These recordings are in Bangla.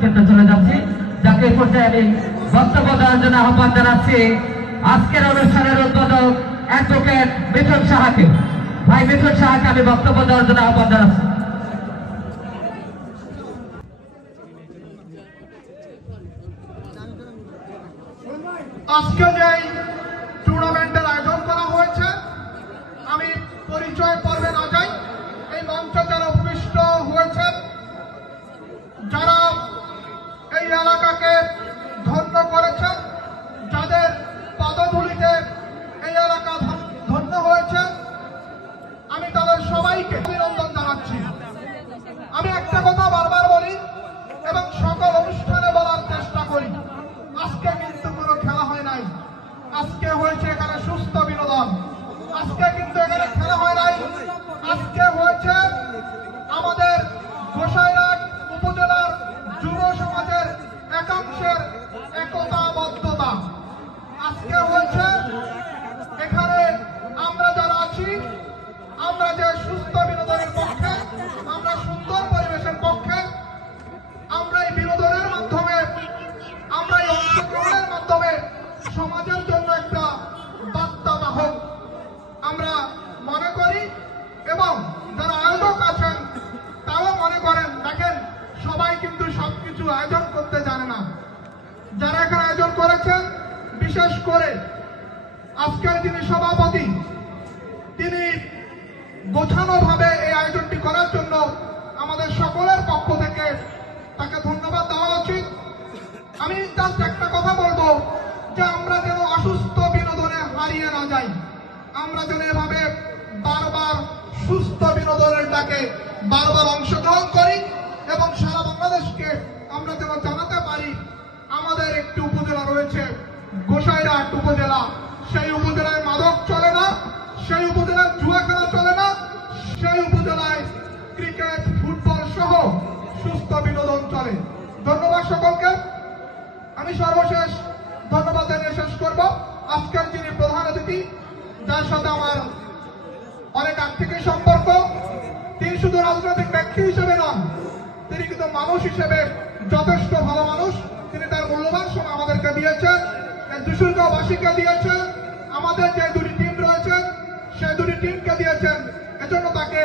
ক্ষেত্রে চলে যাচ্ছি, যাকে এই পর্যায়ে আমি বক্তব্য দেওয়ার জন্য আহ্বান জানাচ্ছি আজকের অনুষ্ঠানের উদ্বোধক অ্যাডভোকেট মিঠুন সাহাকে। ভাই মিঠুন সাহাকে আমি বক্তব্য দেওয়ার জন্য আহ্বান জানাচ্ছি। আজকে যে টুর্নামেন্টের আয়োজন করা হয়েছে, আমি পরিচয় পর্বে না যাই, এই মঞ্চে যারা উপবিষ্ট হয়েছেন, যারা এই এলাকাকে ধন্য করেছেন, যাদের পদধূলিতে এই এলাকা ধন্য হয়েছে, আমি তাদের সবাইকে অভিনন্দন জানাচ্ছি। আমি একটা কথা বারবার বলি এবং সকল অনুষ্ঠানে বলার চেষ্টা করি, আজকে কিন্তু কোনো খেলা হয় নাই, আজকে হয়েছে এখানে সুস্থ বিনোদন। আজকে কিন্তু এখানে খেলা হয় নাই, আজকে হয়েছে আমাদের গোসাইরহাট উপজেলার যুব সমাজের একাংশের একতাবদ্ধতা। আজকে হয়েছে এখানে আমরা যারা আছি, আমরা যে সুস্থ বিনোদনের পক্ষে, আমরা সুন্দর পরিবেশের পক্ষে, আমরা এই বিনোদনের মাধ্যমে, আমরা এই অংশগ্রহণের মাধ্যমে সমাজের জন্য একটা বার্তা বাহক আমরা মনে করি। এবং যারা আয়োজক আছেন তারাও মনে করেন, দেখেন সবাই কিন্তু সবকিছু আয়োজন করতে জানে না। যারা এখানে আয়োজন করেছেন, বিশেষ করে আজকের যিনি সভাপতি, তিনি গোছানোভাবে এই আয়োজনটি করার জন্য আমাদের সকলের পক্ষ থেকে তাকে ধন্যবাদ দেওয়া উচিত। আমি জাস্ট একটা কথা বলবো যে আমরা যেন অসুস্থ বিনোদনে হারিয়ে না যাই, আমরা যেন এভাবে বারবার সুস্থ বিনোদনের ডাকে বারবার অংশগ্রহণ করি এবং সারা বাংলাদেশকে আমরা যেন জানাতে পারি আমাদের একটি উপজেলা রয়েছে, গোসাইরহাট উপজেলা। সেই উপজেলায় মাদক চলে না, সেই উপজেলায় জুয়া খেলা চলে না, সেই উপজেলায় ক্রিকেট, ফুটবল সহ সুস্থ বিনোদন চলে। ধন্যবাদ সকলকে। আমি সর্বশেষ ধন্যবাদ জানিয়ে শেষ করব আজকের যিনি প্রধান অতিথি, যার সাথে আমার অনেক আগ থেকে সম্পর্ক। তিনি শুধু রাজনৈতিক ব্যক্তি হিসেবে নন, তিনি কিন্তু মানুষ হিসেবে যথেষ্ট ভালো মানুষ। তিনি তার মূল্যবান সময় আমাদেরকে দিয়েছেন, যশোরগাঁওবাসীকে দিয়েছেন, আমাদের যে দুটি টিম রয়েছে সেই দুটি টিমকে দিয়েছেন। এজন্য তাকে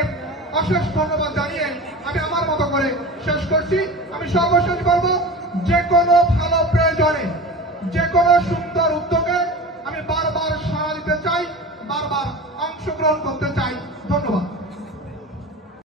অশেষ ধন্যবাদ জানিয়ে আমি আমার মতো করে শেষ করছি। আমি সর্বশেষ বলবো, যে কোনো ভালো প্রয়োজনে, যে কোনো সুন্দর উদ্যোগে আমি বারবার সাড়া দিতে চাই, বারবার অংশগ্রহণ করতে চাই।